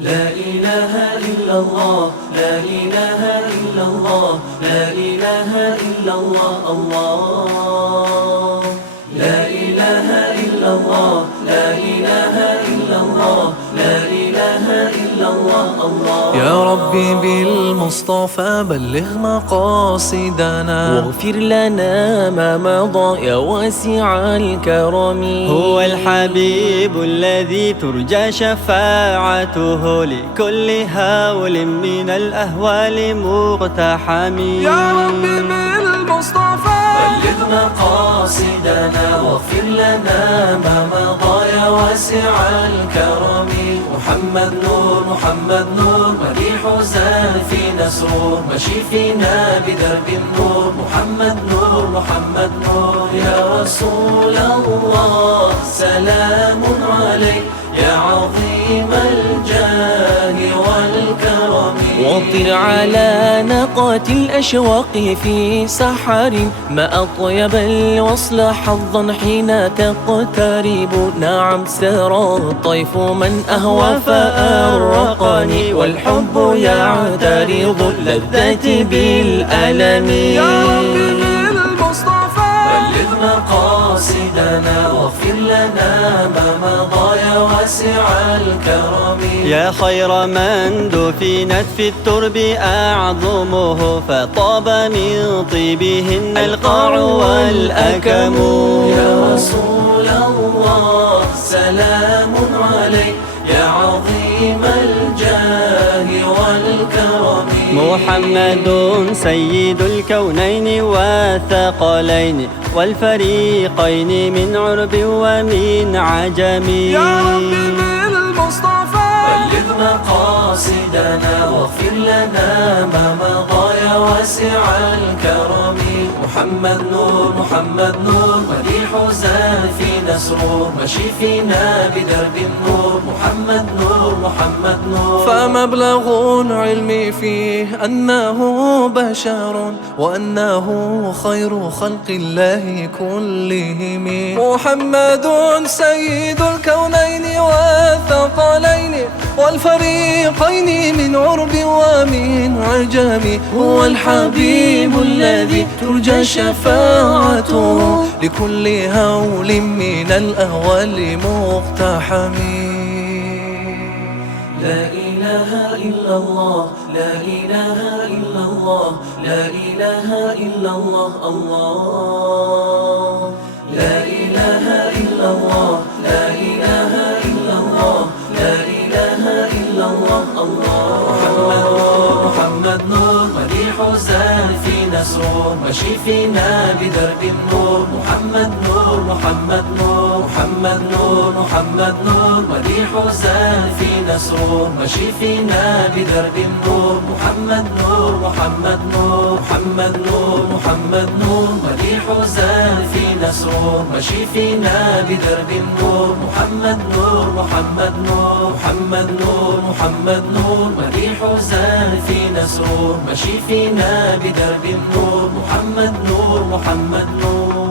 لا إله إلا الله، لا إله إلا الله، لا إله إلا الله، الله. لا إله إلا الله، لا إله إلا الله، لا إله إلا الله، الله. يا ربي بالمصطفى بلغ مقاصدنا، واغفر لنا ما مضى يا واسع الكرم. هو الحبيب الذي ترجى شفاعته لكل هول من الأهوال مقتحم. يا ربي بالمصطفى بلغ مقاصدنا واغفر لنا ما مضى يا واسع الكرم. محمد نور، محمد نور، مديح زاد فينا سرور، مشي فينا بدرب النور. محمد نور، محمد نور، يا رسول الله سلام عليك يا عظيم الجاه والكرم. وطر على نقاة الأشواق في سحر، ما أطيب الوصل حظا حين تقترب. نعم سرى الطيف من أهوى فأرقني، والحب يعترض اللذة بالألم. يا ربي بالمصطفى بلغ مقاصدنا واغفر لنا ما مضى يا واسع الكرم. يا خير من دفنت في الترب أعظمه، فطاب من طيبهن القاع والأكم. يا رسول الله سلام عليك يا عظيم الجاه والكرم. محمد سيد الكونين والثقلين والفريقين من عرب ومن عجم. يا ربي بالمصطفى بلغ مقاصدنا واغفر لنا ما مضى يا واسع الكرم. محمد نور، محمد نور، مديح زاد فينا سرور، مشي فينا بدرب النور. محمد نور، محمد نور. فمبلغ العلم فيه أنه بشر، وأنه خير خلق الله كلهم. محمد سيد الكونين والثقلين والفريقين من عرب ومن عجم. هو الحبيب الذي ترجى شفاعته لكل هول من الأهوال مقتحم. لا إله إلا الله، لا إله إلا الله، لا إله إلا الله، الله. لا إله إلا الله، لا إله إلا الله، لا إله إلا الله، الله. محمد نور، محمد نور، مديح زاد فينا سرور، مشي فينا بدرب النور. محمد نور، محمد نور، محمد نور، محمد نور، مديح زاد فينا سرور، مشي فينا بدرب النور. محمد نور، محمد نور، محمد نور، محمد نور، مديح زاد فينا سرور، مشي فينا بدرب النور. محمد نور، محمد نور، محمد نور، محمد نور، مديح زاد فينا سرور، مشي فينا بدرب النور. محمد نور، محمد نور.